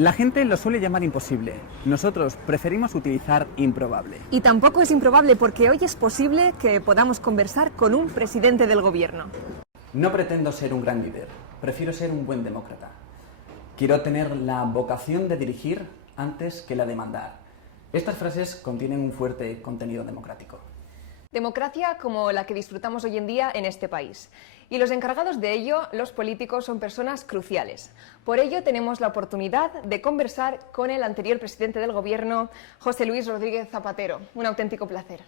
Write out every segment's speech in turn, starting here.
La gente lo suele llamar imposible. Nosotros preferimos utilizar improbable. Y tampoco es improbable porque hoy es posible que podamos conversar con un presidente del gobierno. No pretendo ser un gran líder, prefiero ser un buen demócrata. Quiero tener la vocación de dirigir antes que la de mandar. Estas frases contienen un fuerte contenido democrático. Democracia como la que disfrutamos hoy en día en este país. Y los encargados de ello, los políticos, son personas cruciales. Por ello tenemos la oportunidad de conversar con el anterior presidente del gobierno, José Luis Rodríguez Zapatero. Un auténtico placer.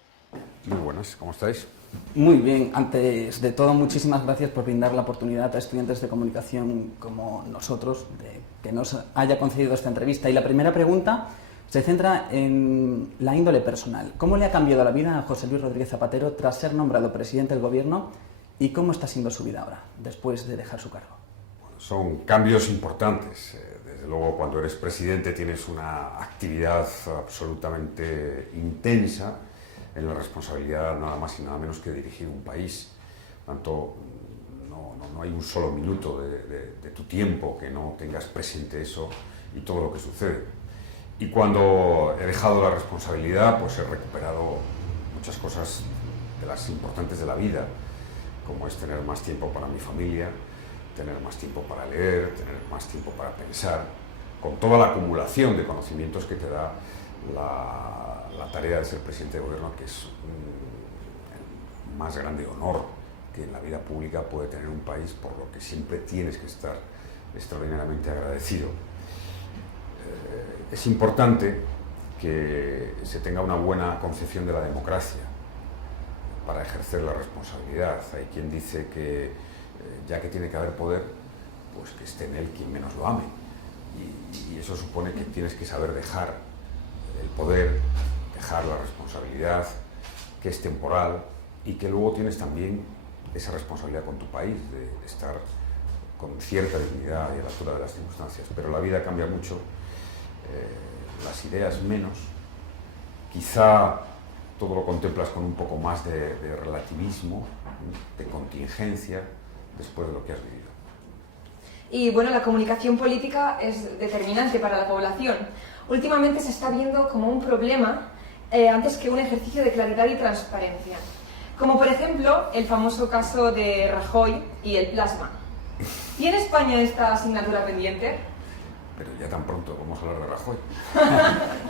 Muy buenas, ¿cómo estáis? Muy bien, antes de todo muchísimas gracias por brindar la oportunidad a estudiantes de comunicación como nosotros de que nos haya concedido esta entrevista. Y la primera pregunta se centra en la índole personal. ¿Cómo le ha cambiado la vida a José Luis Rodríguez Zapatero tras ser nombrado presidente del gobierno y cómo está siendo su vida ahora, después de dejar su cargo? Bueno, son cambios importantes. Desde luego, cuando eres presidente tienes una actividad absolutamente intensa en la responsabilidad nada más y nada menos que dirigir un país. Por tanto, no hay un solo minuto de tu tiempo que no tengas presente eso y todo lo que sucede. Y cuando he dejado la responsabilidad, pues he recuperado muchas cosas de las importantes de la vida, como es tener más tiempo para mi familia, tener más tiempo para leer, tener más tiempo para pensar, con toda la acumulación de conocimientos que te da la tarea de ser presidente de gobierno, que es el más grande honor que en la vida pública puede tener un país, por lo que siempre tienes que estar extraordinariamente agradecido. Es importante que se tenga una buena concepción de la democracia para ejercer la responsabilidad. Hay quien dice que ya que tiene que haber poder, pues que esté en él quien menos lo ame. Y eso supone que tienes que saber dejar el poder, dejar la responsabilidad, que es temporal, y que luego tienes también esa responsabilidad con tu país, de estar con cierta dignidad y a la altura de las circunstancias. Pero la vida cambia mucho. Las ideas menos, quizá todo lo contemplas con un poco más de relativismo, de contingencia, después de lo que has vivido. Y bueno, la comunicación política es determinante para la población. Últimamente se está viendo como un problema antes que un ejercicio de claridad y transparencia. Como por ejemplo el famoso caso de Rajoy y el plasma. ¿Tiene España esta asignatura pendiente? Pero ya tan pronto vamos a hablar de Rajoy.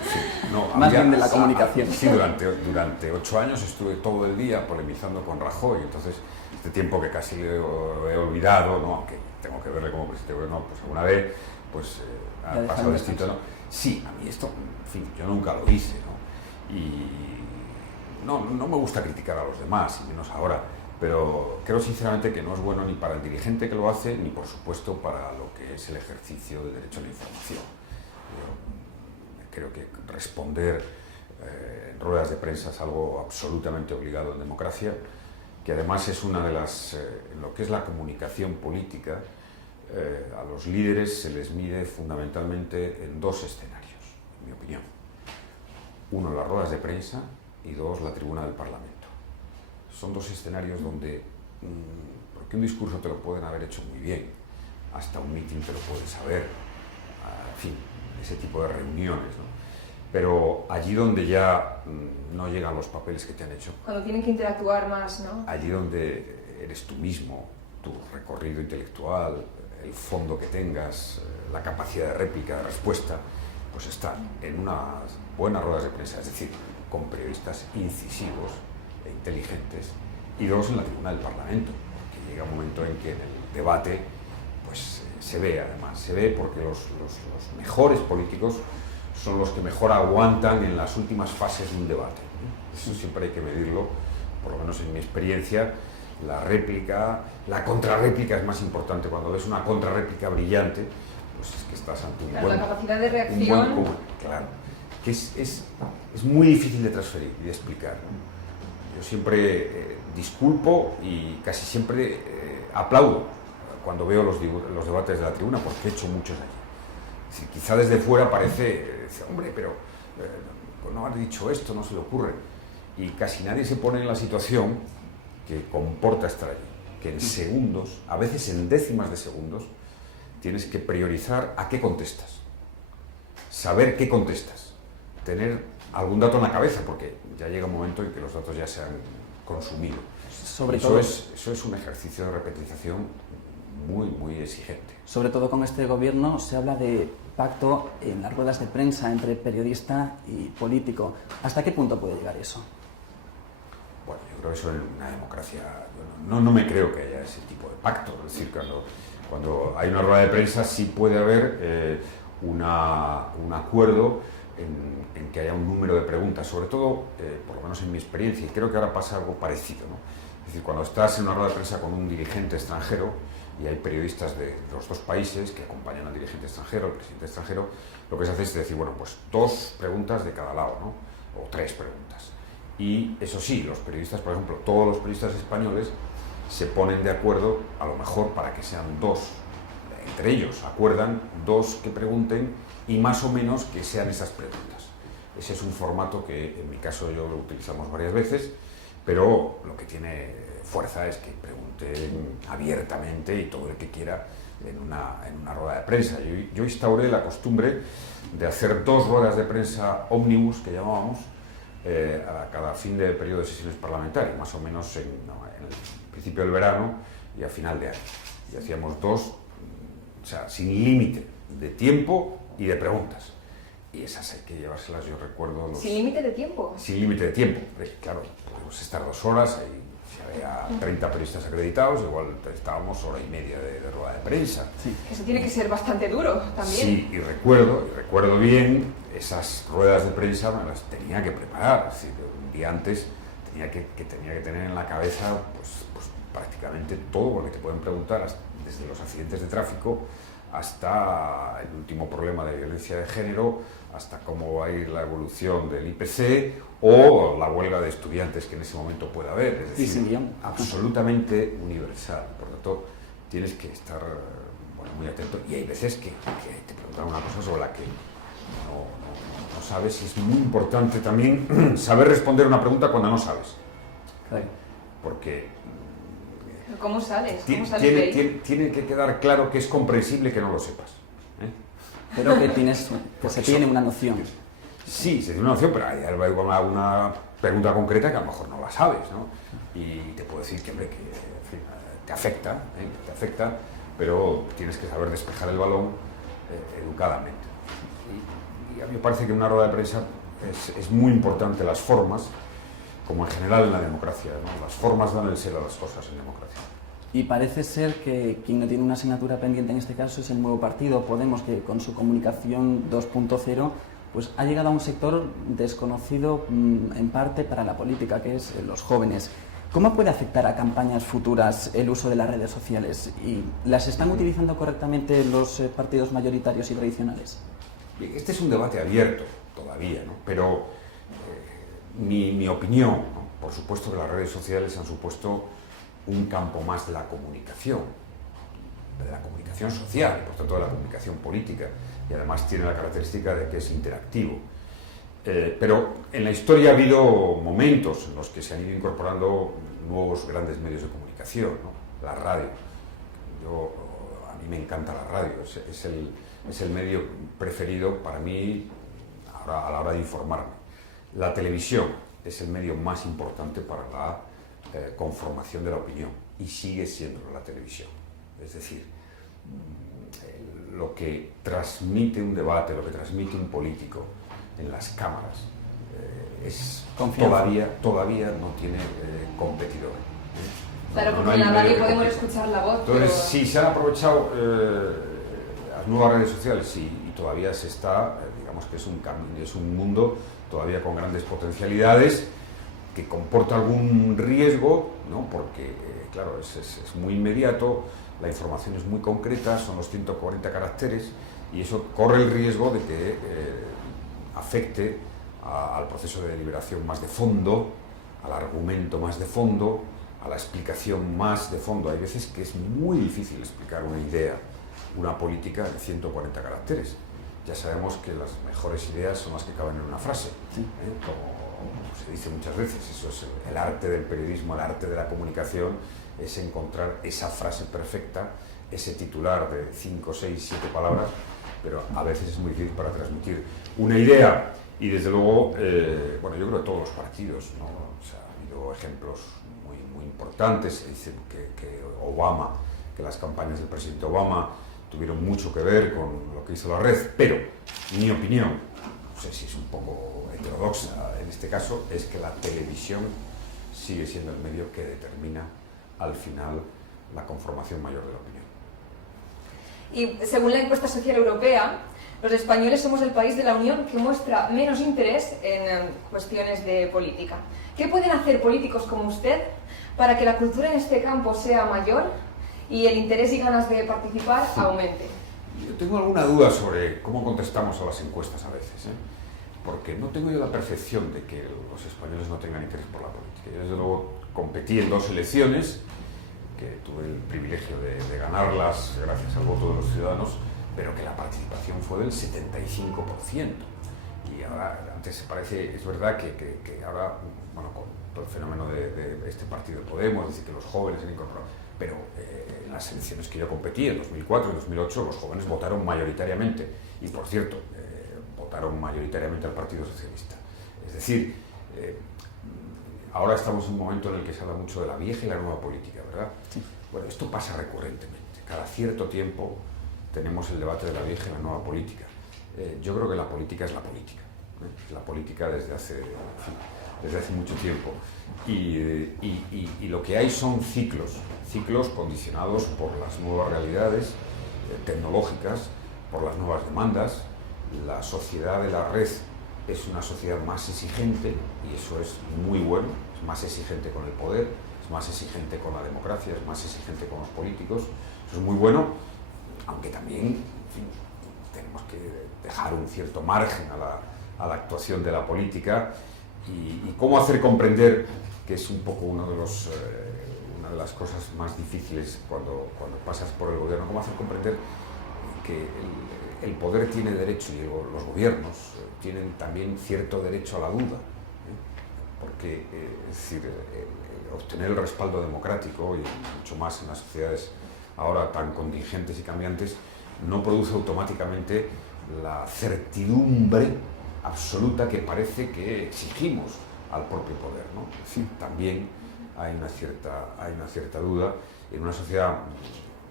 Sí, no, Más bien de la comunicación. Sí, durante 8 años estuve todo el día polemizando con Rajoy, entonces este tiempo que casi le he olvidado, ¿no? Aunque tengo que verle como presidente, bueno, pues alguna vez pues, ha pasado distinto, ¿no? Sí, a mí esto, en fin, yo nunca lo hice, ¿no? Y no me gusta criticar a los demás, y menos ahora, pero creo sinceramente que no es bueno ni para el dirigente que lo hace, ni por supuesto para lo que es el ejercicio del derecho a la información. Yo creo que responder en ruedas de prensa es algo absolutamente obligado en democracia, que además es una de las, lo que es la comunicación política, a los líderes se les mide fundamentalmente en 2 escenarios, en mi opinión. 1, las ruedas de prensa, y 2, la tribuna del Parlamento. Son 2 escenarios donde, porque un discurso te lo pueden haber hecho muy bien, hasta un mitin te lo pueden saber, en fin, ese tipo de reuniones, ¿no? Pero allí donde ya no llegan los papeles que te han hecho. Cuando tienen que interactuar más, ¿no? Allí donde eres tú mismo, tu recorrido intelectual, el fondo que tengas, la capacidad de réplica, de respuesta, pues están en unas buenas ruedas de prensa, es decir, con periodistas incisivos e inteligentes, y 2, en la tribuna del Parlamento, que llega un momento en que en el debate pues se ve, además, se ve porque los mejores políticos son los que mejor aguantan en las últimas fases de un debate. Eso siempre hay que medirlo, por lo menos en mi experiencia. La réplica, la contrarréplica es más importante. Cuando ves una contrarréplica brillante, pues es que estás ante un buen... La capacidad de reacción... Un buen público, claro. Que es muy difícil de transferir y de explicar, ¿no? Yo siempre disculpo y casi siempre aplaudo cuando veo los debates de la tribuna, porque he hecho muchos allí. Es decir, quizá desde fuera parece, hombre, pero pues no has dicho esto, no se le ocurre. Y casi nadie se pone en la situación que comporta estar allí, que en segundos, a veces en décimas de segundos, tienes que priorizar a qué contestas. saber qué contestas, tener algún dato en la cabeza, porque ya llega un momento en que los datos ya se han consumido. Eso es un ejercicio de repetización muy, muy exigente. Sobre todo con este gobierno se habla de pacto en las ruedas de prensa entre periodista y político. ¿Hasta qué punto puede llegar eso? Bueno, yo creo que eso en una democracia, no me creo que haya ese tipo de pacto. Es decir, cuando hay una rueda de prensa sí puede haber un acuerdo en que haya un número de preguntas, sobre todo, por lo menos en mi experiencia, y creo que ahora pasa algo parecido, ¿no? Es decir, cuando estás en una rueda de prensa con un dirigente extranjero y hay periodistas de los dos países que acompañan al dirigente extranjero, al presidente extranjero, lo que se hace es decir, bueno, pues 2 preguntas de cada lado, ¿no? O 3 preguntas. Y eso sí, los periodistas, por ejemplo, todos los periodistas españoles se ponen de acuerdo, a lo mejor para que sean 2, entre ellos acuerdan 2 que pregunten y más o menos que sean esas preguntas. Ese es un formato que en mi caso yo lo utilizamos varias veces, pero lo que tiene fuerza es que pregunten abiertamente y todo el que quiera en una rueda de prensa. Yo instauré la costumbre de hacer 2 ruedas de prensa ómnibus, que llamábamos, a cada fin de periodo de sesiones parlamentarias, más o menos en el principio del verano y a final de año. Y hacíamos 2, o sea, sin límite de tiempo y de preguntas. Y esas hay que llevárselas, yo recuerdo... ¿Sin límite de tiempo? Sin límite de tiempo. Claro, podemos estar 2 horas, si había 30 periodistas acreditados, igual estábamos hora y media de rueda de prensa. Sí. Eso tiene que ser bastante duro también. Sí, y recuerdo bien, esas ruedas de prensa me las tenía que preparar. Es decir, un día antes tenía que tener en la cabeza pues prácticamente todo, porque te pueden preguntar desde los accidentes de tráfico hasta el último problema de violencia de género, hasta cómo va a ir la evolución del IPC o la huelga de estudiantes que en ese momento pueda haber. Es decir, absolutamente universal. Por lo tanto, tienes que estar muy atento. Y hay veces que te preguntan una cosa sobre la que no sabes, y es muy importante también saber responder una pregunta cuando no sabes. Claro. Porque... ¿Cómo sales? Tiene que quedar claro que es comprensible que no lo sepas. Pero que se tiene una noción. Sí, se tiene una noción, pero hay alguna pregunta concreta que a lo mejor no la sabes, ¿no? Y te puedo decir que, hombre, que en fin, te afecta, pero tienes que saber despejar el balón educadamente. Y a mí me parece que en una rueda de prensa es muy importante las formas, como en general en la democracia, ¿no? Las formas dan el ser a las cosas en democracia. Y parece ser que quien no tiene una asignatura pendiente en este caso es el nuevo partido Podemos, que con su comunicación 2.0 pues ha llegado a un sector desconocido en parte para la política, que es los jóvenes. ¿Cómo puede afectar a campañas futuras el uso de las redes sociales? ¿Y las están utilizando correctamente los partidos mayoritarios y tradicionales? Este es un debate abierto todavía, ¿no? Pero mi opinión, ¿no? Por supuesto que las redes sociales han supuesto un campo más de la comunicación social y por tanto de la comunicación política, y además tiene la característica de que es interactivo. Pero en la historia ha habido momentos en los que se han ido incorporando nuevos grandes medios de comunicación, ¿no? La radio. A mí me encanta la radio, es el medio preferido para mí a la hora de informarme. La televisión es el medio más importante para la conformación de la opinión, y sigue siendo la televisión. Es decir, lo que transmite un debate, lo que transmite un político en las cámaras todavía no tiene competidor. Claro, porque en la radio podemos escuchar la voz. Entonces, sí, se han aprovechado las nuevas redes sociales y todavía se está, digamos que es un mundo todavía con grandes potencialidades, que comporta algún riesgo, ¿no? Porque, claro, es muy inmediato, la información es muy concreta, son los 140 caracteres, y eso corre el riesgo de que afecte al proceso de deliberación más de fondo, al argumento más de fondo, a la explicación más de fondo. Hay veces que es muy difícil explicar una idea, una política en 140 caracteres. Ya sabemos que las mejores ideas son las que caben en una frase, como se dice muchas veces. Eso es el arte del periodismo, el arte de la comunicación, es encontrar esa frase perfecta, ese titular de 5, 6, 7 palabras pero a veces es muy difícil para transmitir una idea. Y desde luego, bueno, yo creo que todos los partidos, ¿no? O sea, ha habido ejemplos muy importantes. Se dice que las campañas del presidente Obama tuvieron mucho que ver con lo que hizo la red, pero mi opinión, no sé si es un poco heterodoxa en este caso, es que la televisión sigue siendo el medio que determina al final la conformación mayor de la opinión. Y según la encuesta social europea, los españoles somos el país de la Unión que muestra menos interés en cuestiones de política. ¿Qué pueden hacer políticos como usted para que la cultura en este campo sea mayor y el interés y ganas de participar aumente? Yo tengo alguna duda sobre cómo contestamos a las encuestas a veces, porque no tengo yo la percepción de que los españoles no tengan interés por la política. Yo desde luego competí en 2 elecciones, que tuve el privilegio de ganarlas gracias al voto de los ciudadanos, pero que la participación fue del 75%. Y ahora, antes parece, es verdad que ahora, bueno, con todo el fenómeno de este partido Podemos, dice que los jóvenes se han incorporado, pero en las elecciones que yo competí, en 2004 y 2008, los jóvenes votaron mayoritariamente, y por cierto, votaron mayoritariamente al Partido Socialista. Es decir, ahora estamos en un momento en el que se habla mucho de la vieja y la nueva política, ¿verdad? Sí. Bueno, esto pasa recurrentemente. Cada cierto tiempo tenemos el debate de la vieja y la nueva política. Yo creo que la política es la política. La política desde hace mucho tiempo. Y lo que hay son ciclos condicionados por las nuevas realidades tecnológicas, por las nuevas demandas. La sociedad de la red es una sociedad más exigente, y eso es muy bueno. Es más exigente con el poder, es más exigente con la democracia, es más exigente con los políticos. Eso es muy bueno, aunque también, en fin, tenemos que dejar un cierto margen a la actuación de la política, y cómo hacer comprender, que es un poco una de las cosas más difíciles cuando pasas por el gobierno, cómo hacer comprender que el poder tiene derecho, y los gobiernos tienen también cierto derecho a la duda, porque es decir, obtener el respaldo democrático, y mucho más en las sociedades ahora tan contingentes y cambiantes, no produce automáticamente la certidumbre absoluta que parece que exigimos al propio poder, ¿no? Es decir, también hay una cierta duda. En una sociedad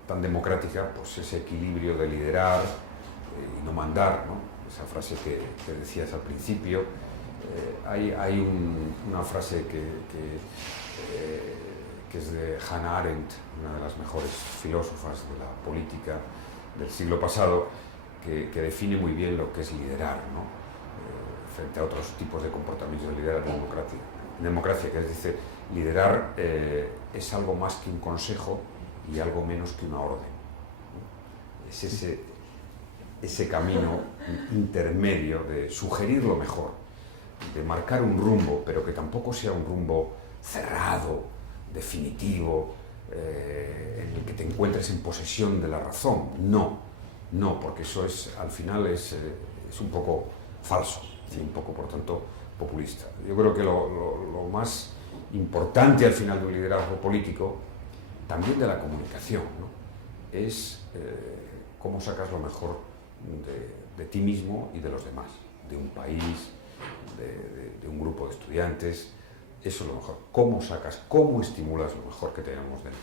tan democrática, pues ese equilibrio de liderar y no mandar, ¿no? Esa frase que decías al principio. Hay una frase que es de Hannah Arendt, una de las mejores filósofas de la política del siglo pasado, que define muy bien lo que es liderar, ¿no? Frente a otros tipos de comportamientos de liderar en democracia, que dice, liderar es algo más que un consejo y algo menos que una orden, ¿no? Es ese camino intermedio de sugerir lo mejor, de marcar un rumbo, pero que tampoco sea un rumbo cerrado, definitivo, en el que te encuentres en posesión de la razón. No, porque eso al final es un poco falso, y un poco, por tanto, populista. Yo creo que lo más importante al final de un liderazgo político, también de la comunicación, ¿no? Es cómo sacas lo mejor de ti mismo y de los demás, de un país, de un grupo de estudiantes. Eso es lo mejor. ¿Cómo estimulas lo mejor que tenemos dentro?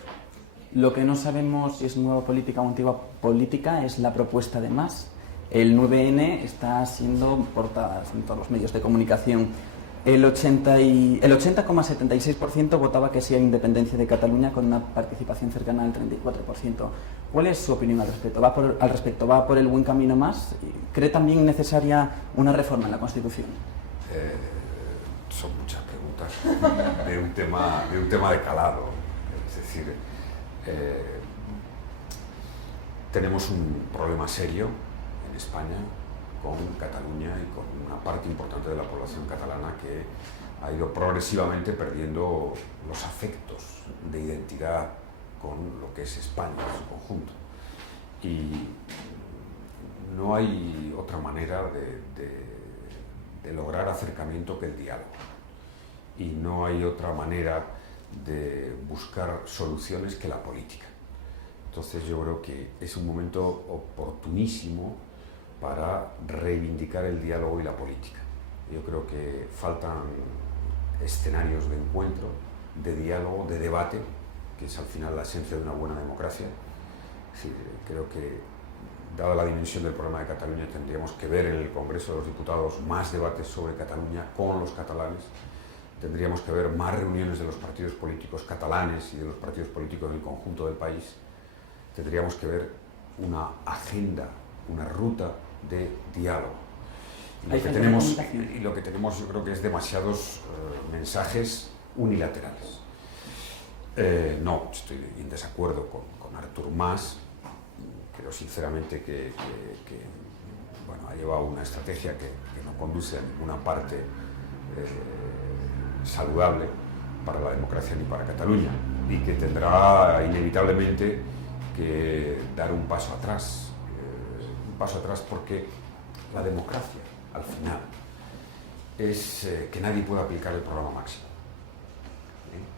Lo que no sabemos si es nueva política o antigua política es la propuesta de Mas. El 9N está siendo portada en todos los medios de comunicación. El 80,76% votaba que sí a independencia de Cataluña, con una participación cercana al 34%. ¿Cuál es su opinión al respecto? ¿Va por el buen camino Mas? ¿Cree también necesaria una reforma en la Constitución? Son muchas preguntas de un tema de calado. Es decir, tenemos un problema serio en España con Cataluña y con una parte importante de la población catalana que ha ido progresivamente perdiendo los afectos de identidad con lo que es España en su conjunto. Y no hay otra manera de lograr acercamiento que el diálogo. Y no hay otra manera de buscar soluciones que la política. Entonces yo creo que es un momento oportunísimo para reivindicar el diálogo y la política. Yo creo que faltan escenarios de encuentro, de diálogo, de debate, que es al final la esencia de una buena democracia. Sí, creo que, dada la dimensión del problema de Cataluña, tendríamos que ver en el Congreso de los Diputados más debates sobre Cataluña con los catalanes. Tendríamos que ver más reuniones de los partidos políticos catalanes y de los partidos políticos del conjunto del país. Tendríamos que ver una agenda, una ruta de diálogo. Y lo que tenemos yo creo que es demasiados mensajes unilaterales. No, estoy en desacuerdo con Artur Mas. Creo sinceramente que bueno, ha llevado una estrategia que no conduce a ninguna parte saludable para la democracia ni para Cataluña, y que tendrá inevitablemente que dar un paso atrás porque la democracia, al final, es que nadie pueda aplicar el programa máximo.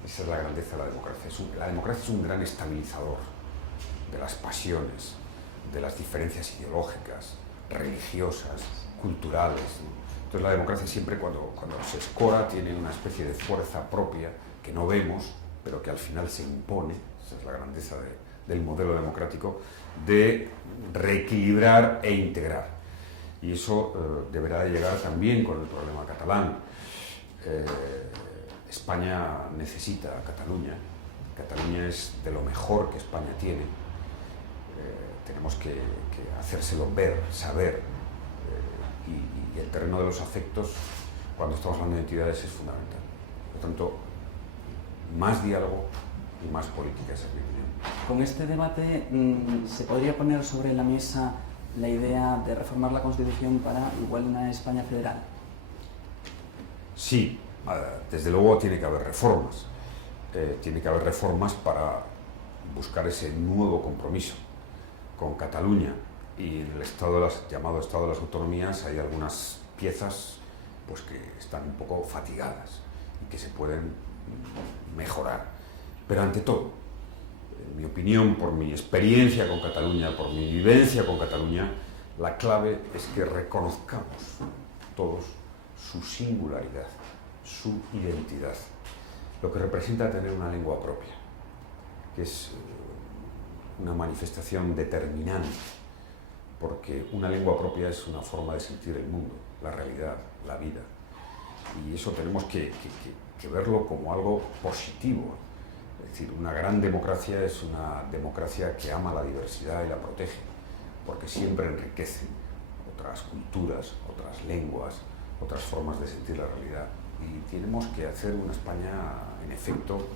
Esa es la grandeza de la democracia. La democracia es un gran estabilizador de las pasiones, de las diferencias ideológicas, religiosas, culturales, ¿no? Entonces la democracia siempre cuando se escora tiene una especie de fuerza propia que no vemos, pero que al final se impone. Esa es la grandeza del modelo democrático, de reequilibrar e integrar. Y eso deberá de llegar también con el problema catalán. España necesita a Cataluña. Cataluña es de lo mejor que España tiene. Tenemos que hacérselo ver, saber. Y el terreno de los afectos, cuando estamos hablando de entidades, es fundamental. Por lo tanto, más diálogo y más política, esa es mi opinión. Con este debate, ¿se podría poner sobre la mesa la idea de reformar la Constitución para igual una España federal? Sí, desde luego tiene que haber reformas. Tiene que haber reformas para buscar ese nuevo compromiso con Cataluña. Y en el llamado Estado de las Autonomías hay algunas piezas pues, que están un poco fatigadas y que se pueden mejorar. Pero ante todo, en mi opinión, por mi experiencia con Cataluña, por mi vivencia con Cataluña, la clave es que reconozcamos todos su singularidad, su identidad, lo que representa tener una lengua propia, que es una manifestación determinante, porque una lengua propia es una forma de sentir el mundo, la realidad, la vida. Y eso tenemos que verlo como algo positivo. Es decir, una gran democracia es una democracia que ama la diversidad y la protege, porque siempre enriquece otras culturas, otras lenguas, otras formas de sentir la realidad. Y tenemos que hacer una España, en efecto,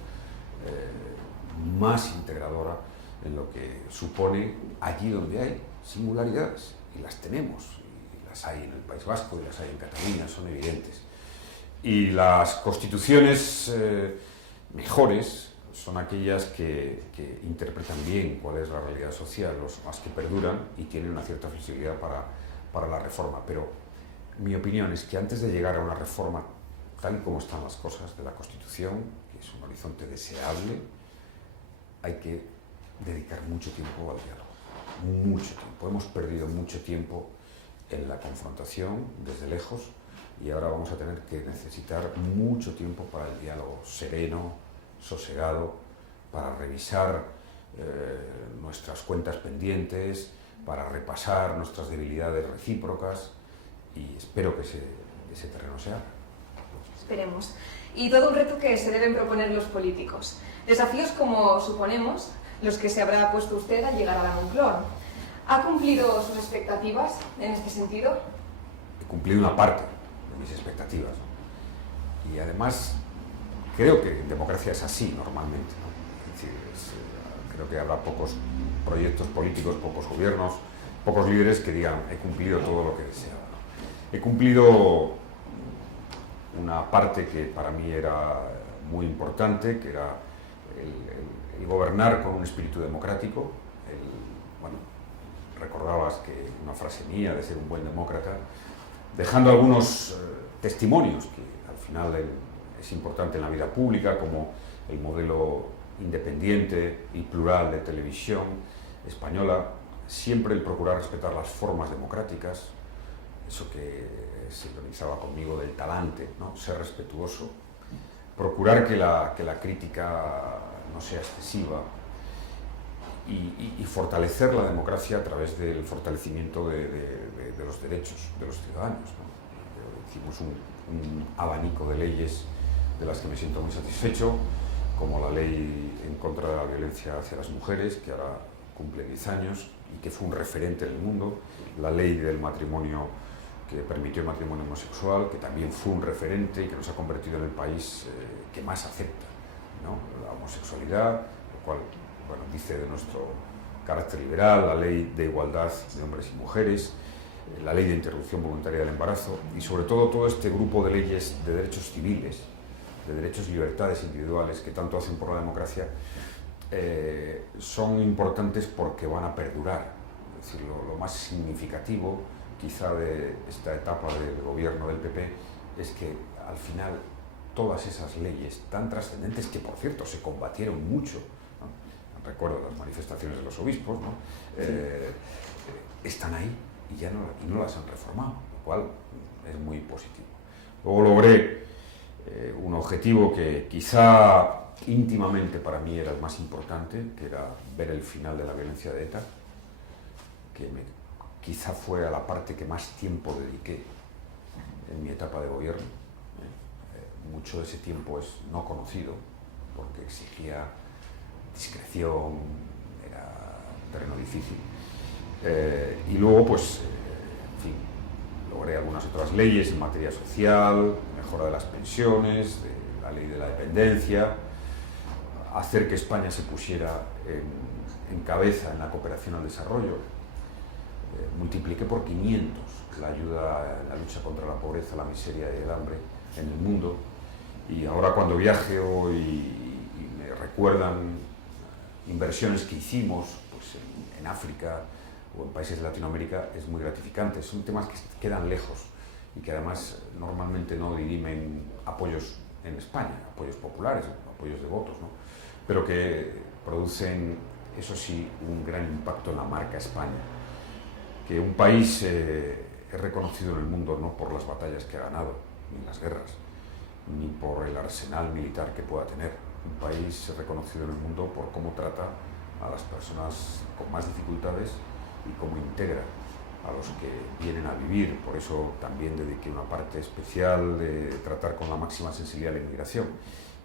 más integradora en lo que supone allí donde hay singularidades, y las tenemos, y las hay en el País Vasco y las hay en Cataluña, son evidentes. Y las constituciones mejores son aquellas que interpretan bien cuál es la realidad social, las que perduran y tienen una cierta flexibilidad para la reforma. Pero mi opinión es que antes de llegar a una reforma tal y como están las cosas de la Constitución, que es un horizonte deseable, hay que dedicar mucho tiempo al diálogo, mucho tiempo. Hemos perdido mucho tiempo en la confrontación desde lejos y ahora vamos a tener que necesitar mucho tiempo para el diálogo sereno, sosegado, para revisar nuestras cuentas pendientes, para repasar nuestras debilidades recíprocas, y espero que ese terreno se abra. Esperemos. Y todo un reto que se deben proponer los políticos. Desafíos como, suponemos, los que se habrá puesto usted al llegar a la Moncloa. ¿Ha cumplido sus expectativas en este sentido? He cumplido una parte de mis expectativas, ¿no? Y además creo que en democracia es así normalmente, ¿no? Es decir, creo que habrá pocos proyectos políticos, pocos gobiernos, pocos líderes que digan he cumplido todo lo que deseaba, ¿no? He cumplido una parte que para mí era muy importante, que era el gobernar con un espíritu democrático. Bueno, recordabas que una frase mía de ser un buen demócrata, dejando algunos testimonios que al final es importante en la vida pública, como el modelo independiente y plural de televisión española, siempre el procurar respetar las formas democráticas, eso que sincronizaba conmigo del talante, ¿no? Ser respetuoso, procurar que la crítica no sea excesiva y fortalecer la democracia a través del fortalecimiento de los derechos de los ciudadanos, ¿no? Hicimos un abanico de leyes de las que me siento muy satisfecho, como la ley en contra de la violencia hacia las mujeres, que ahora cumple 10 años y que fue un referente en el mundo, la ley del matrimonio que permitió el matrimonio homosexual, que también fue un referente y que nos ha convertido en el país que más acepta, ¿no?, la homosexualidad, lo cual, bueno, dice de nuestro carácter liberal, la ley de igualdad de hombres y mujeres, la ley de interrupción voluntaria del embarazo y sobre todo este grupo de leyes de derechos civiles, de derechos y libertades individuales que tanto hacen por la democracia, son importantes porque van a perdurar. Es decir, lo más significativo quizá de esta etapa del gobierno del PP es que al final todas esas leyes tan trascendentes, que por cierto se combatieron mucho, ¿no? Recuerdo las manifestaciones de los obispos, ¿no? Están ahí y ya no las han reformado, lo cual es muy positivo. Luego logré un objetivo que quizá íntimamente para mí era el más importante, que era ver el final de la violencia de ETA, que quizá fue a la parte que más tiempo dediqué en mi etapa de gobierno. Mucho de ese tiempo es no conocido, porque exigía discreción, era un terreno difícil. Y luego, pues, en fin, logré algunas otras leyes en materia social, mejora de las pensiones, de la ley de la dependencia, hacer que España se pusiera en cabeza en la cooperación al desarrollo. Multipliqué por 500 la ayuda en la lucha contra la pobreza, la miseria y el hambre en el mundo. Y ahora cuando viajo y me recuerdan inversiones que hicimos pues en África o en países de Latinoamérica, es muy gratificante. Son temas que quedan lejos y que además normalmente no dirimen apoyos en España, apoyos populares, apoyos de votos, ¿no?, pero que producen, eso sí, un gran impacto en la marca España. Que un país es reconocido en el mundo no por las batallas que ha ganado, ni las guerras, ni por el arsenal militar que pueda tener. Un país es reconocido en el mundo por cómo trata a las personas con más dificultades y cómo integra a los que vienen a vivir. Por eso también dediqué una parte especial de tratar con la máxima sensibilidad la inmigración.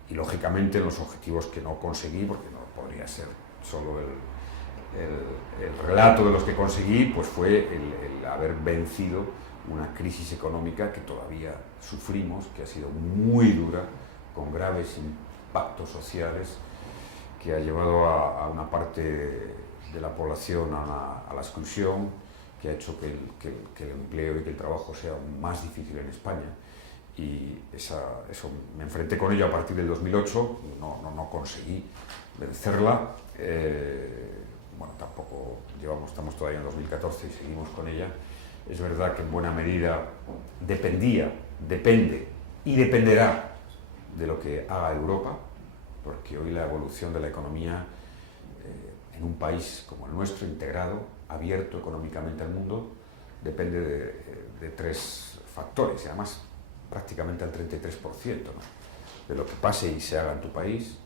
Y lógicamente los objetivos que no conseguí, porque no podría ser solo el relato de los que conseguí, pues fue el haber vencido una crisis económica que todavía sufrimos, que ha sido muy dura, con graves impactos sociales, que ha llevado a una parte de la población a la exclusión, que ha hecho que el empleo y que el trabajo sea más difícil en España. Y eso me enfrenté con ello a partir del 2008, no conseguí vencerla. Bueno, tampoco estamos todavía en 2014 y seguimos con ella. Es verdad que en buena medida depende y dependerá de lo que haga Europa, porque hoy la evolución de la economía en un país como el nuestro, integrado, abierto económicamente al mundo, depende de tres factores, y además prácticamente al 33%, ¿no?, de lo que pase y se haga en tu país,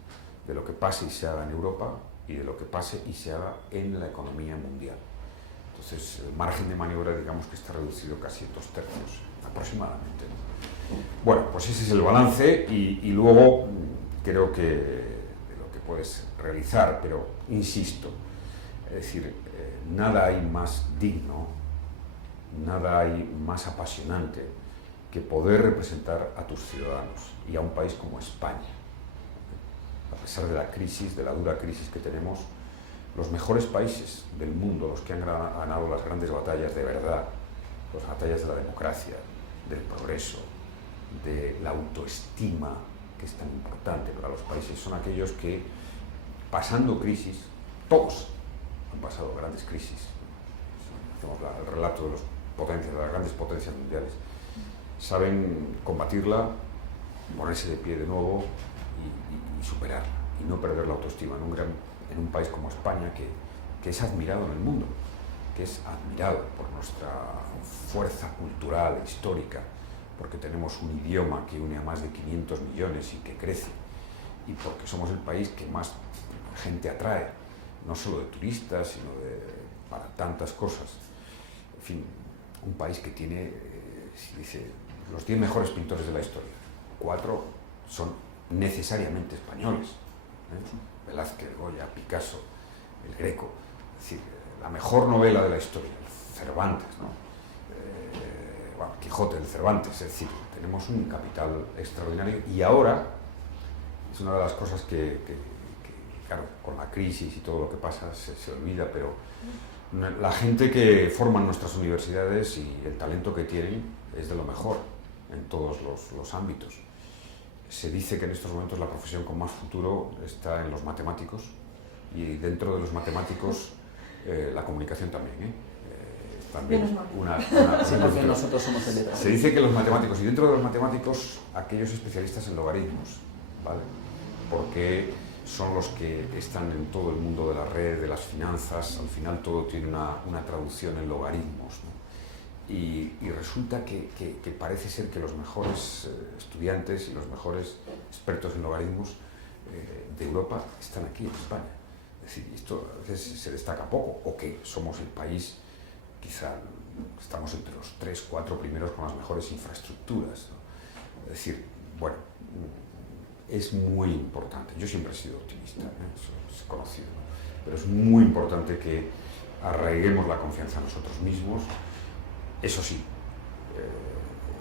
de lo que pase y se haga en Europa y de lo que pase y se haga en la economía mundial. Entonces, el margen de maniobra, digamos que está reducido casi en 2/3, aproximadamente, ¿no? Bueno, pues ese es el balance y luego creo que de lo que puedes realizar, pero insisto, es decir, nada hay más digno, nada hay más apasionante que poder representar a tus ciudadanos y a un país como España. A pesar de la crisis, de la dura crisis que tenemos, los mejores países del mundo, los que han ganado las grandes batallas de verdad, las batallas de la democracia, del progreso, de la autoestima, que es tan importante para los países, son aquellos que, pasando crisis, todos han pasado grandes crisis. Hacemos el relato de las grandes potencias mundiales. Saben combatirla, ponerse de pie de nuevo y superarla, y no perder la autoestima en un país como España, que es admirado en el mundo. que es admirado por nuestra fuerza cultural e histórica, porque tenemos un idioma que une a más de 500 millones y que crece, y porque somos el país que más gente atrae, no solo de turistas, sino para tantas cosas. En fin, un país que tiene, si dice, los 10 mejores pintores de la historia. 4 son necesariamente españoles. Velázquez, Goya, Picasso, el Greco. Es decir, la mejor novela de la historia, Cervantes, ¿no? Bueno, Quijote de Cervantes. Es decir, tenemos un capital extraordinario y ahora es una de las cosas que claro, con la crisis y todo lo que pasa se olvida, pero la gente que forman nuestras universidades y el talento que tienen es de lo mejor en todos los ámbitos. Se dice que en estos momentos la profesión con más futuro está en los matemáticos y dentro de los matemáticos la comunicación también. También sí, porque nosotros somos el letrado. Se dice que los matemáticos, y dentro de los matemáticos aquellos especialistas en logaritmos, ¿vale? Porque son los que están en todo el mundo de la red, de las finanzas, al final todo tiene una traducción en logaritmos, ¿no? Y resulta que parece ser que los mejores estudiantes y los mejores expertos en logaritmos de Europa están aquí en España. Es decir, esto a veces se destaca poco, o que somos el país, quizá estamos entre los 3, 4 primeros con las mejores infraestructuras, ¿no? Es decir, bueno, es muy importante. Yo siempre he sido optimista, eso es conocido, ¿no? Pero es muy importante que arraiguemos la confianza en nosotros mismos. Eso sí,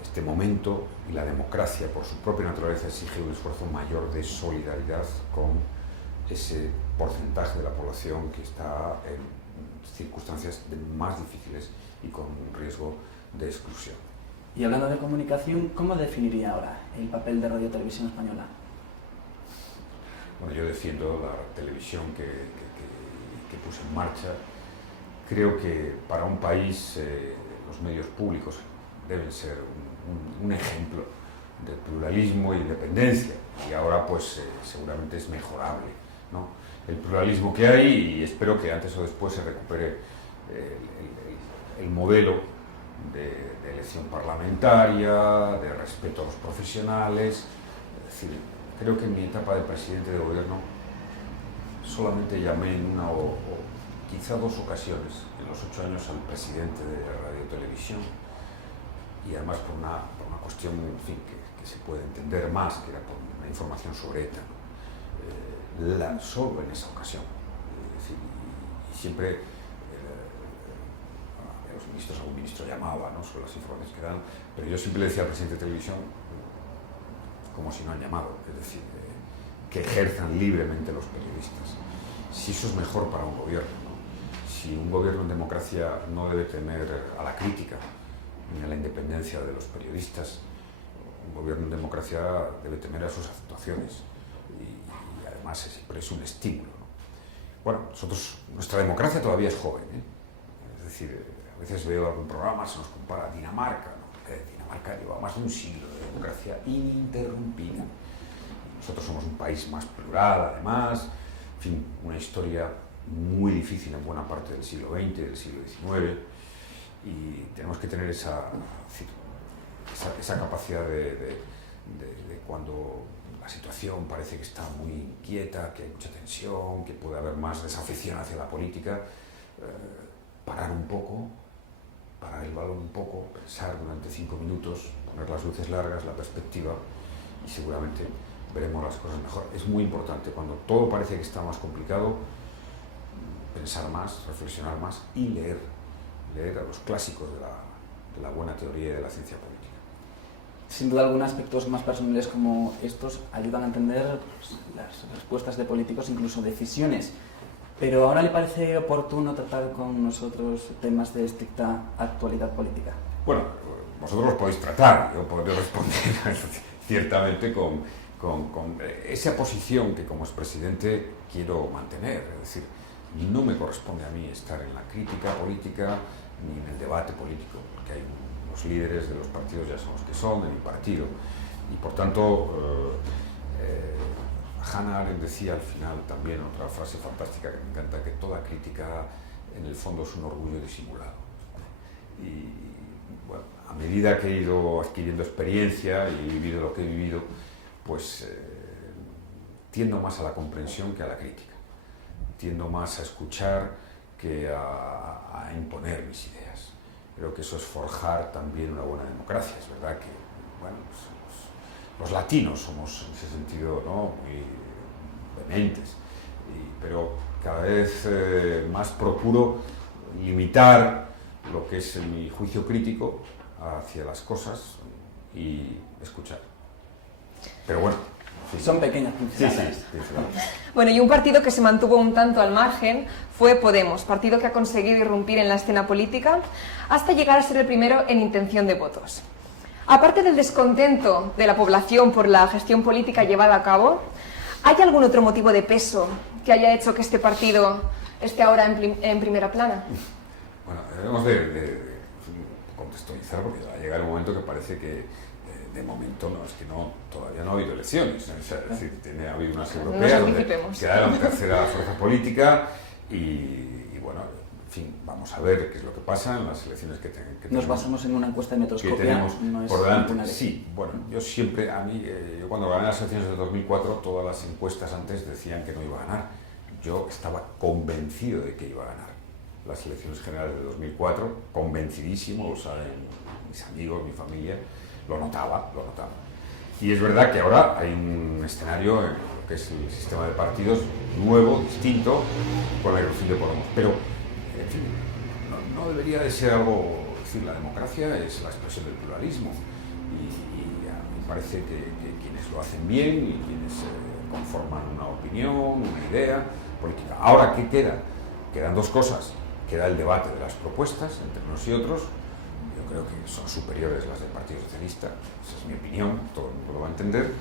este momento y la democracia por su propia naturaleza exige un esfuerzo mayor de solidaridad con ese porcentaje de la población que está en circunstancias más difíciles y con riesgo de exclusión. Y hablando de comunicación, ¿cómo definiría ahora el papel de Radio Televisión Española? Bueno, yo defiendo la televisión que puse en marcha. Creo que para un país los medios públicos deben ser un ejemplo de pluralismo y independencia, y ahora pues seguramente es mejorable, ¿no? El pluralismo que hay, y espero que antes o después se recupere el modelo de elección parlamentaria, de respeto a los profesionales. Es decir, creo que en mi etapa de presidente de gobierno solamente llamé en una o quizá 2 ocasiones en los 8 años al presidente de Radio Televisión, y además por una cuestión, en fin, que se puede entender más, que era por una información sobre ETA, ¿no? Solo en esa ocasión. Es decir, y siempre los ministros, algún ministro llamaba, ¿no?, sobre las informaciones que dan, pero yo siempre le decía al presidente de televisión como si no han llamado, es decir, que ejerzan libremente los periodistas. Si eso es mejor para un gobierno, ¿no? Si un gobierno en democracia no debe temer a la crítica ni a la independencia de los periodistas, un gobierno en democracia debe temer a sus actuaciones, y además siempre es un estímulo, ¿no? Bueno, nuestra democracia todavía es joven, ¿eh? Es decir, a veces veo algún programa, se nos compara a Dinamarca, ¿no? Que Dinamarca lleva más de un siglo de democracia ininterrumpida. Nosotros somos un país más plural, además, en fin, una historia muy difícil en buena parte del siglo XX, del siglo XIX, y tenemos que tener esa capacidad de cuando la situación parece que está muy inquieta, que hay mucha tensión, que puede haber más desafección hacia la política, parar un poco, parar el balón un poco, pensar durante 5 minutos, poner las luces largas, la perspectiva, y seguramente veremos las cosas mejor. Es muy importante, cuando todo parece que está más complicado, pensar más, reflexionar más y leer a los clásicos de la buena teoría y de la ciencia política. Sin duda algunos aspectos más personales como estos ayudan a entender las respuestas de políticos, incluso decisiones. Pero ¿ahora le parece oportuno tratar con nosotros temas de estricta actualidad política? Bueno, vosotros los podéis tratar, yo podré responder ciertamente con esa posición que como expresidente quiero mantener. Es decir, no me corresponde a mí estar en la crítica política ni en el debate político, porque hay los líderes de los partidos ya son los que son, de mi partido, y por tanto Hannah Arendt decía al final también otra frase fantástica que me encanta, que toda crítica en el fondo es un orgullo disimulado. Y bueno, a medida que he ido adquiriendo experiencia y he vivido lo que he vivido, pues tiendo más a la comprensión que a la crítica. Tiendo más a escuchar que a imponer mis ideas. Creo que eso es forjar también una buena democracia. Es verdad que, bueno, pues, los latinos somos en ese sentido, ¿no?, muy vehementes, pero cada vez más procuro limitar lo que es mi juicio crítico hacia las cosas y escuchar. Pero bueno, sí. Son pequeñas pinceladas. Sí. Bueno, y un partido que se mantuvo un tanto al margen fue Podemos, partido que ha conseguido irrumpir en la escena política hasta llegar a ser el primero en intención de votos. Aparte del descontento de la población por la gestión política llevada a cabo, ¿hay algún otro motivo de peso que haya hecho que este partido esté ahora en primera plana? Bueno, debemos de contextualizar, porque va a llegar un momento que parece que de momento todavía no ha habido elecciones. O sea, es decir, ha habido unas europeas donde quedaron tercera fuerza política y bueno, en fin, vamos a ver qué es lo que pasa en las elecciones que tenemos. Nos basamos en una encuesta de Metroscopia, que tenemos no es por delante. una Sí, bueno, yo siempre, yo cuando gané las elecciones de 2004, todas las encuestas antes decían que no iba a ganar. Yo estaba convencido de que iba a ganar las elecciones generales de 2004, convencidísimo, lo saben mis amigos, mi familia, lo notaba. Y es verdad que ahora hay un escenario en lo que es el sistema de partidos nuevo, distinto, con la irrupción de Podemos. Pero, en fin, no debería de ser algo... Es decir, la democracia es la expresión del pluralismo y a mí me parece que quienes lo hacen bien y quienes conforman una opinión, una idea política. Ahora, ¿qué queda? Quedan dos cosas. Queda el debate de las propuestas entre unos y otros. Yo creo que son superiores las del Partido Socialista, esa es mi opinión, todo el mundo lo va a entender.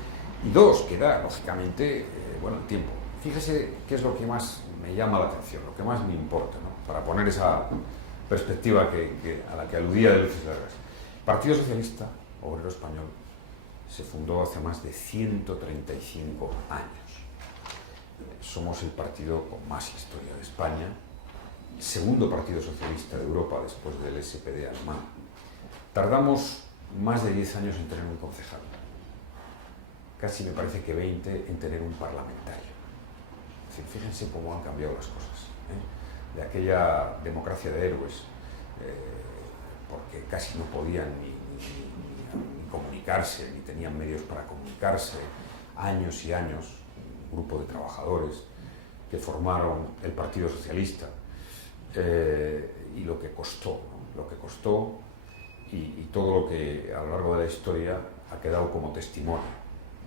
Y dos, queda, lógicamente, el tiempo. Fíjese qué es lo que más me llama la atención, lo que más me importa, ¿no?, para poner esa perspectiva a la que aludía de luces largas. El Partido Socialista Obrero Español se fundó hace más de 135 años. Somos el partido con más historia de España, segundo partido socialista de Europa después del SPD alemán. Tardamos más de 10 años en tener un concejal, casi me parece que 20 en tener un parlamentario. Es decir, fíjense cómo han cambiado las cosas, de aquella democracia de héroes, porque casi no podían ni comunicarse, ni tenían medios para comunicarse, años y años, un grupo de trabajadores que formaron el Partido Socialista, y lo que costó, ¿no?, lo que costó y todo lo que a lo largo de la historia ha quedado como testimonio.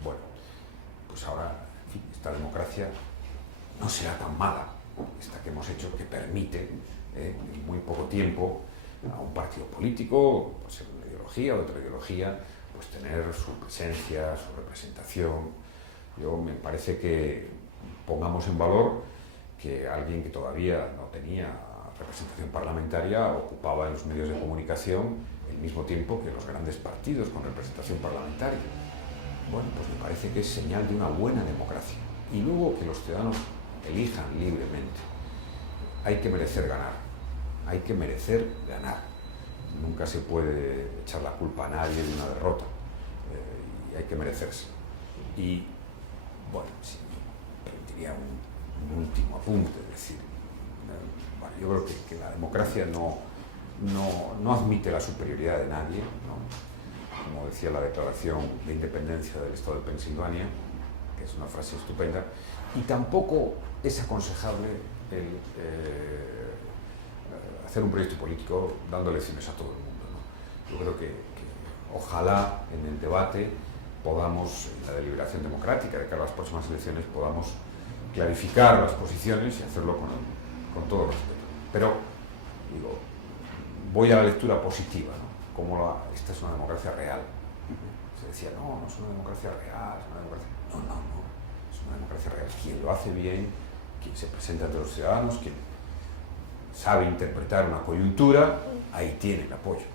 Bueno, pues ahora, en fin, esta democracia no será tan mala, esta que hemos hecho, que permite en muy poco tiempo a un partido político, pues en una ideología o otra ideología, pues tener su presencia, su representación. Me parece que pongamos en valor que alguien que todavía no tenía representación parlamentaria ocupaba en los medios de comunicación el mismo tiempo que los grandes partidos con representación parlamentaria. Bueno, pues me parece que es señal de una buena democracia. Y luego que los ciudadanos elijan libremente. Hay que merecer ganar. Hay que merecer ganar. Nunca se puede echar la culpa a nadie de una derrota. Y hay que merecerse. Y, bueno, sí, permitiría un último apunte, es decir, yo creo que la democracia no admite la superioridad de nadie, ¿no?, como decía la Declaración de Independencia del Estado de Pensilvania, que es una frase estupenda, y tampoco es aconsejable hacer un proyecto político dando lecciones a todo el mundo, ¿no? Yo creo que ojalá en el debate podamos, en la deliberación democrática de cara a las próximas elecciones, podamos clarificar las posiciones y hacerlo con todo respeto. Pero, digo, voy a la lectura positiva, ¿no?, como esta es una democracia real. Se decía, no es una democracia real, es una democracia... No, es una democracia real. Quien lo hace bien, quien se presenta ante los ciudadanos, quien sabe interpretar una coyuntura, ahí tiene el apoyo.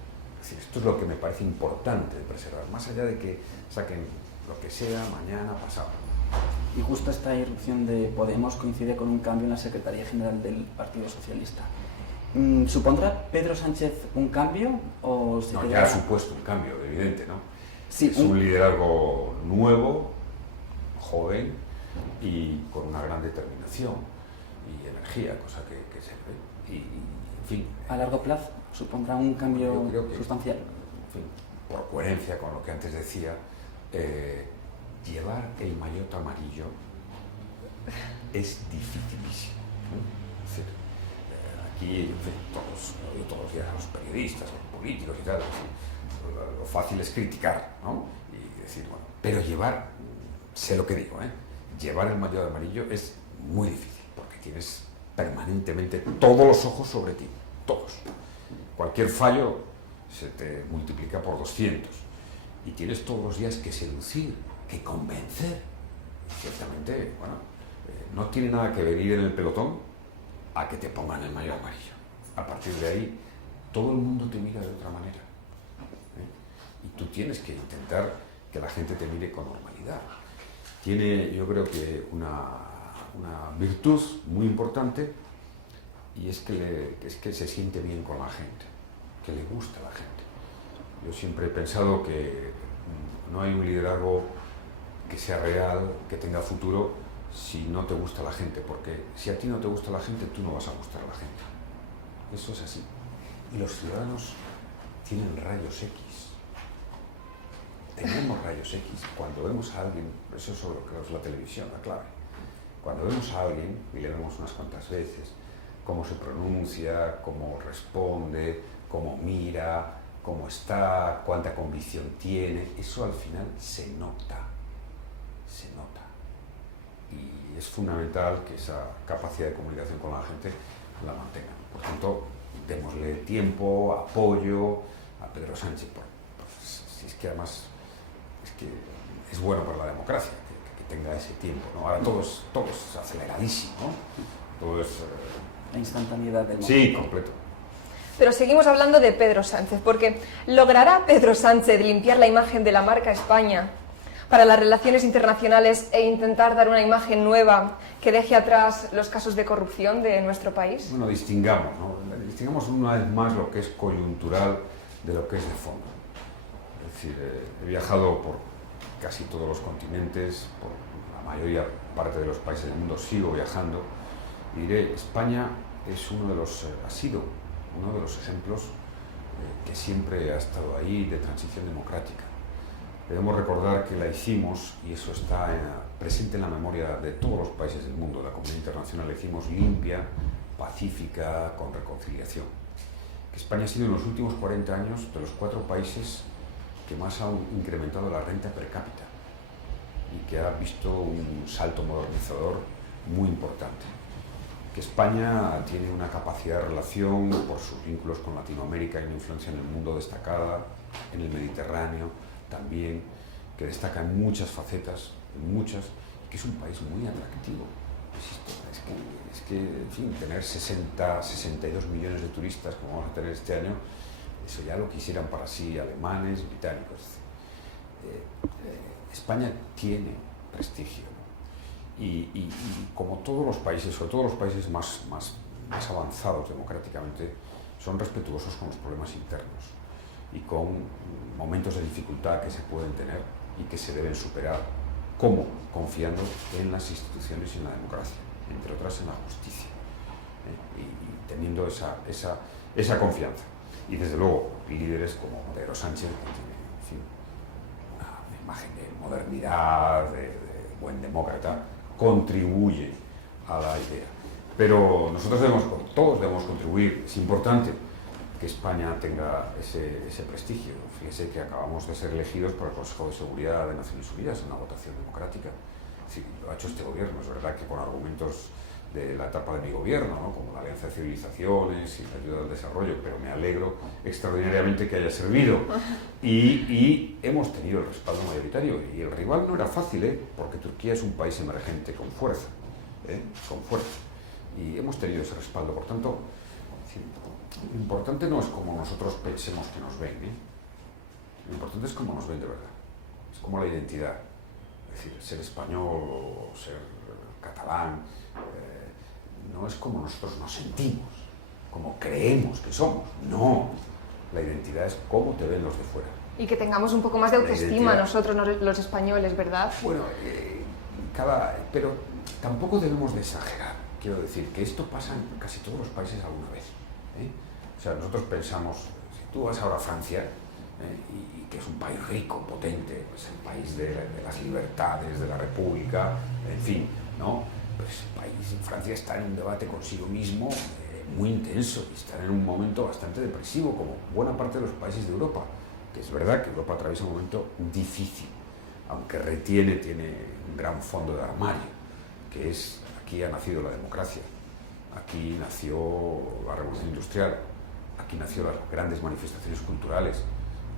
Es decir, esto es lo que me parece importante de preservar, más allá de que saquen lo que sea mañana, pasado. Y justo esta irrupción de Podemos coincide con un cambio en la Secretaría General del Partido Socialista. ¿Supondrá Pedro Sánchez un cambio? O se No, quedará... ya ha supuesto un cambio, evidente, ¿no? Sí, es un liderazgo nuevo, joven y con una gran determinación y energía, cosa que se ve. Y, en fin. ¿A largo plazo supondrá un cambio yo creo que, sustancial? En fin, por coherencia con lo que antes decía, llevar el maillot amarillo es dificilísimo, ¿no? Es decir, aquí, en fin, todos los días a los periodistas, a los políticos y tal, lo fácil es criticar, ¿no? Y decir, bueno, pero llevar, sé lo que digo, llevar el maillot amarillo es muy difícil, porque tienes permanentemente todos los ojos sobre ti, todos. Cualquier fallo se te multiplica por 200 y tienes todos los días que seducir, que convencer. Y ciertamente, bueno, no tiene nada que ver ir en el pelotón a que te pongan el maillot amarillo. A partir de ahí, todo el mundo te mira de otra manera. Y tú tienes que intentar que la gente te mire con normalidad. Tiene, yo creo que una virtud muy importante, y es que se siente bien con la gente, que le gusta a la gente. Yo siempre he pensado que no hay un liderazgo que sea real, que tenga futuro, si no te gusta la gente, porque si a ti no te gusta la gente, tú no vas a gustar a la gente. Eso es así. Y los ciudadanos tienen rayos X. Tenemos rayos X. Cuando vemos a alguien, eso es lo que es la televisión, la clave. Cuando vemos a alguien, y le vemos unas cuantas veces, cómo se pronuncia, cómo responde, cómo mira, cómo está, cuánta convicción tiene, eso al final se nota. Se nota. Y es fundamental que esa capacidad de comunicación con la gente la mantengan. Por tanto, démosle tiempo, apoyo a Pedro Sánchez, si es que además es bueno para la democracia que tenga ese tiempo, ¿no? Ahora todo es aceleradísimo, ¿no? Todo es... La instantaneidad del momento. Sí, completo. Pero seguimos hablando de Pedro Sánchez, porque ¿logrará Pedro Sánchez limpiar la imagen de la marca España para las relaciones internacionales e intentar dar una imagen nueva que deje atrás los casos de corrupción de nuestro país? Bueno, distingamos, ¿no? Distingamos una vez más lo que es coyuntural de lo que es de fondo. Es decir, he viajado por casi todos los continentes, por la mayoría parte de los países del mundo, sigo viajando, y diré, España es ha sido uno de los ejemplos que siempre ha estado ahí de transición democrática. Debemos recordar que la hicimos, y eso está presente en la memoria de todos los países del mundo, la comunidad internacional, la hicimos limpia, pacífica, con reconciliación. Que España ha sido en los últimos 40 años de los 4 países que más han incrementado la renta per cápita y que ha visto un salto modernizador muy importante. Que España tiene una capacidad de relación por sus vínculos con Latinoamérica y una influencia en el mundo destacada, en el Mediterráneo también, que destaca en muchas facetas, que es un país muy atractivo. Es que en fin, tener 62 millones de turistas como vamos a tener este año, eso ya lo quisieran para sí alemanes, británicos. España tiene prestigio, ¿no? Y como todos los países, sobre todo los países más avanzados democráticamente, son respetuosos con los problemas internos y con momentos de dificultad que se pueden tener y que se deben superar. ¿Cómo? Confiando en las instituciones y en la democracia, entre otras en la justicia, y teniendo esa confianza. Y desde luego, líderes como Pedro Sánchez, que tiene, en fin, una imagen de modernidad, de buen demócrata, contribuye a la idea. Pero nosotros todos debemos contribuir. Es importante que España tenga ese prestigio. Fíjese que acabamos de ser elegidos por el Consejo de Seguridad de Naciones Unidas en una votación democrática. Sí, lo ha hecho este gobierno, es verdad que con argumentos de la etapa de mi gobierno, ¿no? Como la Alianza de Civilizaciones y la ayuda al desarrollo, pero me alegro extraordinariamente que haya servido. Y hemos tenido el respaldo mayoritario. Y el rival no era fácil, porque Turquía es un país emergente con fuerza, con fuerza. Y hemos tenido ese respaldo. Por tanto, lo importante no es como nosotros pensemos que nos ven, Lo importante es cómo nos ven de verdad. Es como la identidad. Es decir, ser español o ser catalán, no es como nosotros nos sentimos, como creemos que somos. No, la identidad es cómo te ven los de fuera. Y que tengamos un poco más de autoestima nosotros, los españoles, ¿verdad? Bueno, pero tampoco debemos de exagerar. Quiero decir que esto pasa en casi todos los países alguna vez. O sea, nosotros pensamos, si tú vas ahora a Francia, y que es un país rico, potente, pues el país de las libertades, de la república, en fin, ¿no? Pues Francia está en un debate consigo mismo muy intenso y está en un momento bastante depresivo, como buena parte de los países de Europa, que es verdad que Europa atraviesa un momento difícil, aunque tiene un gran fondo de armario, que es, aquí ha nacido la democracia, aquí nació la revolución industrial, aquí nació las grandes manifestaciones culturales,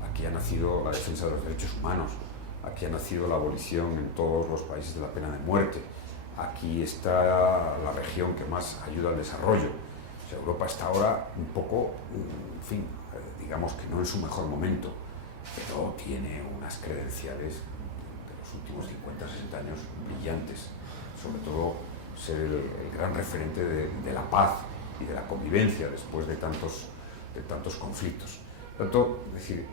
aquí ha nacido la defensa de los derechos humanos, aquí ha nacido la abolición en todos los países de la pena de muerte, aquí está la región que más ayuda al desarrollo. O sea, Europa está ahora un poco, en fin, digamos que no en su mejor momento, pero tiene unas credenciales de los últimos 50 o 60 años brillantes, sobre todo ser el gran referente de la paz y de la convivencia después de tantos conflictos. Por tanto, es decir,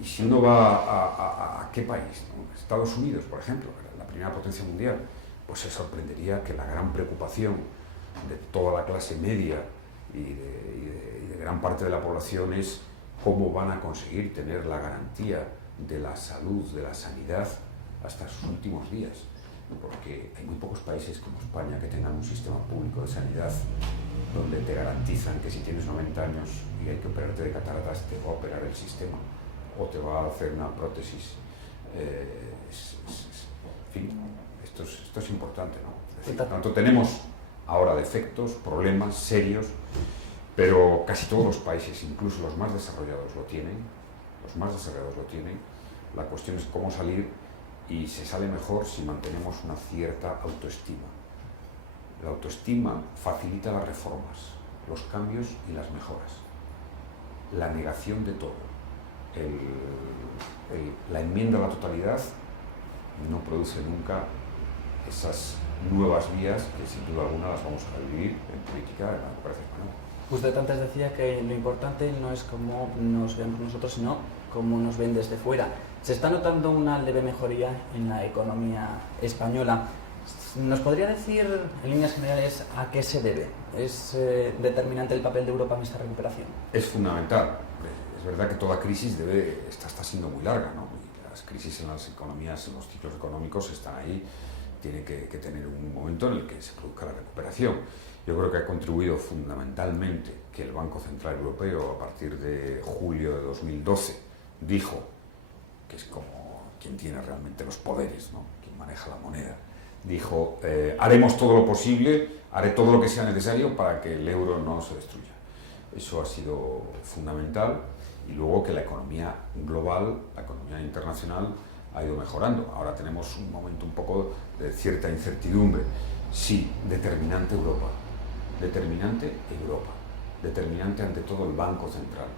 y si uno va a qué país, ¿no? Estados Unidos, por ejemplo, la primera potencia mundial, pues se sorprendería que la gran preocupación de toda la clase media y de gran parte de la población es cómo van a conseguir tener la garantía de la salud, de la sanidad, hasta sus últimos días. Porque hay muy pocos países como España que tengan un sistema público de sanidad donde te garantizan que si tienes 90 años y hay que operarte de cataratas, te va a operar el sistema o te va a hacer una prótesis. En fin, esto es importante, ¿no? Es decir, por tanto, tenemos ahora defectos, problemas serios, pero casi todos los países, incluso los más desarrollados, lo tienen. La cuestión es cómo salir, y se sale mejor si mantenemos una cierta autoestima. La autoestima facilita las reformas, los cambios y las mejoras. La negación de todo, la enmienda a la totalidad no produce nunca esas nuevas vías que sin duda alguna las vamos a vivir en política en la democracia española. Usted antes decía que lo importante no es cómo nos vemos nosotros, sino cómo nos ven desde fuera. Se está notando una leve mejoría en la economía española. ¿Nos podría decir, en líneas generales, a qué se debe? ¿Es determinante el papel de Europa en esta recuperación? Es fundamental. Es verdad que toda crisis está siendo muy larga, ¿no? Y las crisis en las economías, en los ciclos económicos están ahí. Tiene que tener un momento en el que se produzca la recuperación. Yo creo que ha contribuido fundamentalmente que el Banco Central Europeo, a partir de julio de 2012, dijo, que es como quien tiene realmente los poderes, ¿no? Quien maneja la moneda, dijo, haremos todo lo posible, haré todo lo que sea necesario para que el euro no se destruya. Eso ha sido fundamental, y luego que la economía global, la economía internacional, ha ido mejorando. Ahora tenemos un momento un poco de cierta incertidumbre. Sí, determinante Europa, determinante ante todo el Banco Central,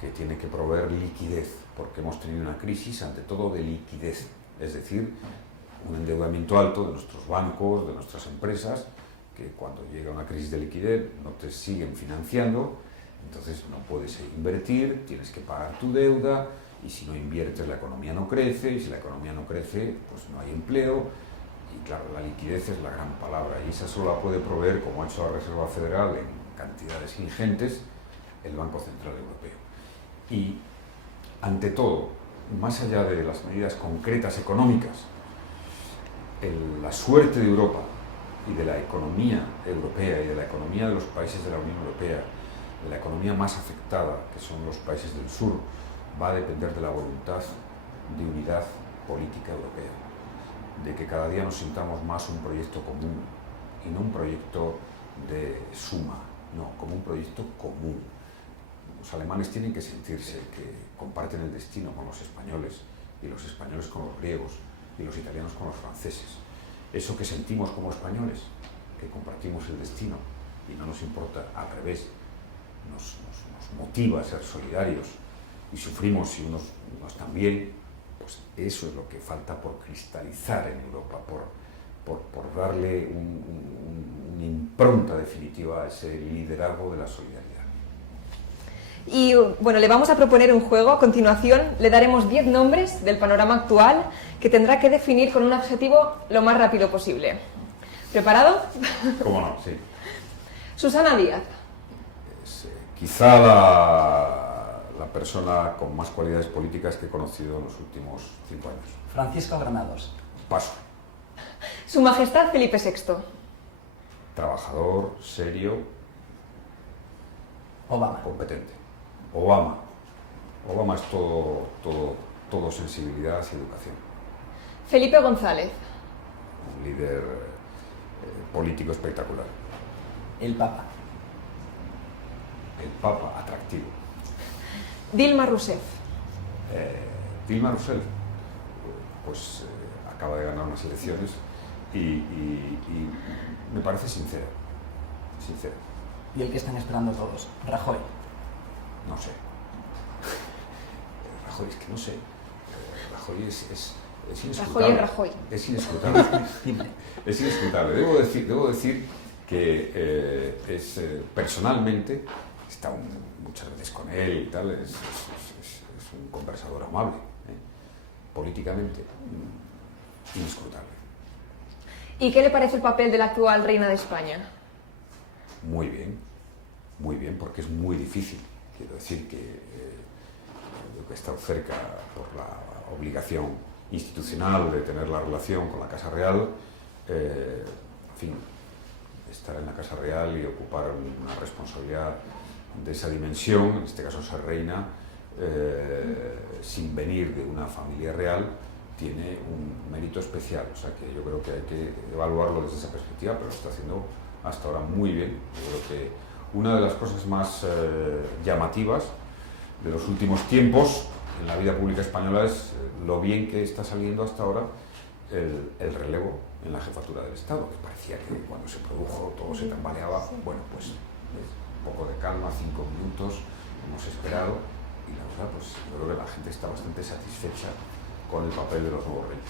que tiene que proveer liquidez, porque hemos tenido una crisis ante todo de liquidez, es decir, un endeudamiento alto de nuestros bancos, de nuestras empresas, que cuando llega una crisis de liquidez no te siguen financiando, entonces no puedes invertir, tienes que pagar tu deuda, y si no inviertes la economía no crece, y si la economía no crece, pues no hay empleo, y claro, la liquidez es la gran palabra, y esa solo la puede proveer, como ha hecho la Reserva Federal en cantidades ingentes, el Banco Central Europeo. Y ante todo, más allá de las medidas concretas económicas, la suerte de Europa y de la economía europea y de la economía de los países de la Unión Europea, de la economía más afectada, que son los países del sur, va a depender de la voluntad de unidad política europea, de que cada día nos sintamos más un proyecto común y no un proyecto de suma, no, como un proyecto común. Los alemanes tienen que sentirse que comparten el destino con los españoles, y los españoles con los griegos, y los italianos con los franceses. Eso que sentimos como españoles, que compartimos el destino y no nos importa, al revés, nos motiva a ser solidarios, y sufrimos si unos también, pues eso es lo que falta por cristalizar en Europa, por por darle una impronta definitiva a ese liderazgo de la solidaridad. Y bueno, le vamos a proponer un juego. A continuación le daremos 10 nombres del panorama actual que tendrá que definir con un adjetivo lo más rápido posible. ¿Preparado? ¿Cómo no? Sí. Susana Díaz. Es, quizá la persona con más cualidades políticas que he conocido en los últimos 5 años. Francisco Granados. Paso. Su Majestad Felipe VI. Trabajador, serio, Obama. competente. Obama. Obama es todo sensibilidad y educación. Felipe González. Un líder político espectacular. El Papa. El Papa, atractivo. Dilma Rousseff. Dilma Rousseff, pues acaba de ganar unas elecciones y me parece sincera. Y el que están esperando todos, Rajoy. No sé. Rajoy, es que no sé. Rajoy es inescrutable. Rajoy. Es inescrutable. Es inescrutable. Debo decir que personalmente he estado muchas veces con él y tal, es un conversador amable. Políticamente, inescrutable. ¿Y qué le parece el papel de la actual reina de España? Muy bien, porque es muy difícil. Quiero decir que he estado cerca por la obligación institucional de tener la relación con la Casa Real, en fin, estar en la Casa Real y ocupar una responsabilidad de esa dimensión, en este caso ser reina, sin venir de una familia real, tiene un mérito especial. O sea que yo creo que hay que evaluarlo desde esa perspectiva, pero lo está haciendo hasta ahora muy bien. Yo creo que una de las cosas más llamativas de los últimos tiempos en la vida pública española es lo bien que está saliendo hasta ahora el relevo en la jefatura del Estado, que parecía que cuando se produjo todo se tambaleaba. Bueno, pues un poco de calma, 5 minutos, hemos esperado y la verdad, pues yo creo que la gente está bastante satisfecha con el papel de los nuevos reyes.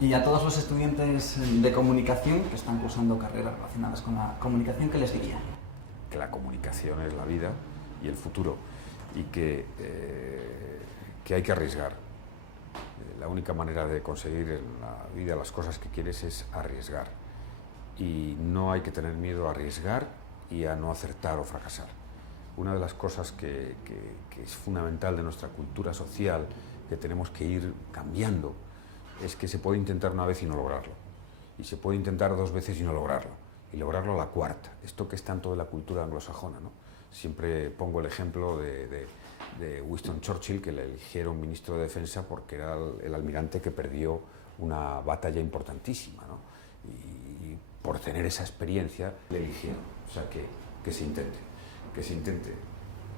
Y a todos los estudiantes de comunicación que están cursando carreras relacionadas con la comunicación, ¿qué les diría? Que la comunicación es la vida y el futuro y que hay que arriesgar. La única manera de conseguir en la vida las cosas que quieres es arriesgar y no hay que tener miedo a arriesgar y a no acertar o fracasar. Una de las cosas que es fundamental de nuestra cultura social, que tenemos que ir cambiando, es que se puede intentar una vez y no lograrlo, y se puede intentar 2 veces y no lograrlo, y lograrlo a la cuarta. Esto que es tanto de la cultura anglosajona, ¿no? Siempre pongo el ejemplo de Winston Churchill, que le eligieron ministro de Defensa porque era el almirante que perdió una batalla importantísima, ¿no? Y por tener esa experiencia le eligieron. O sea, que se intente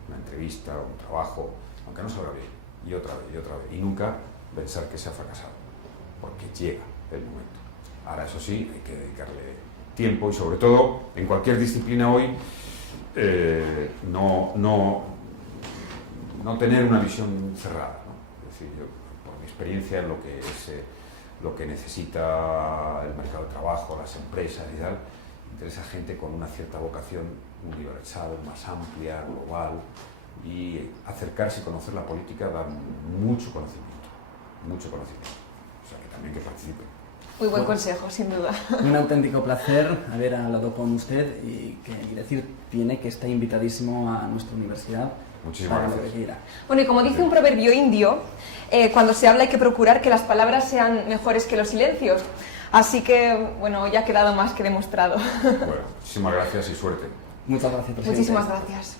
una entrevista, un trabajo, aunque no salga bien, y otra vez, y nunca pensar que se ha fracasado, porque llega el momento. Ahora, eso sí, hay que dedicarle tiempo y sobre todo, en cualquier disciplina hoy, no tener una visión cerrada, ¿no? Es decir, yo, por mi experiencia en lo que necesita el mercado de trabajo, las empresas y tal, interesa gente con una cierta vocación universal, más amplia, global, y acercarse y conocer la política da mucho conocimiento, o sea que también que participen. Muy buen consejo, sin duda. Un auténtico placer haber hablado con usted y decir tiene que está invitadísimo a nuestra universidad. Muchísimas para gracias. lo que quiera. Bueno, y como dice un proverbio indio, cuando se habla hay que procurar que las palabras sean mejores que los silencios. Así que, bueno, ya ha quedado más que demostrado. Bueno, muchísimas gracias y suerte. Muchas gracias, presidente. Muchísimas gracias.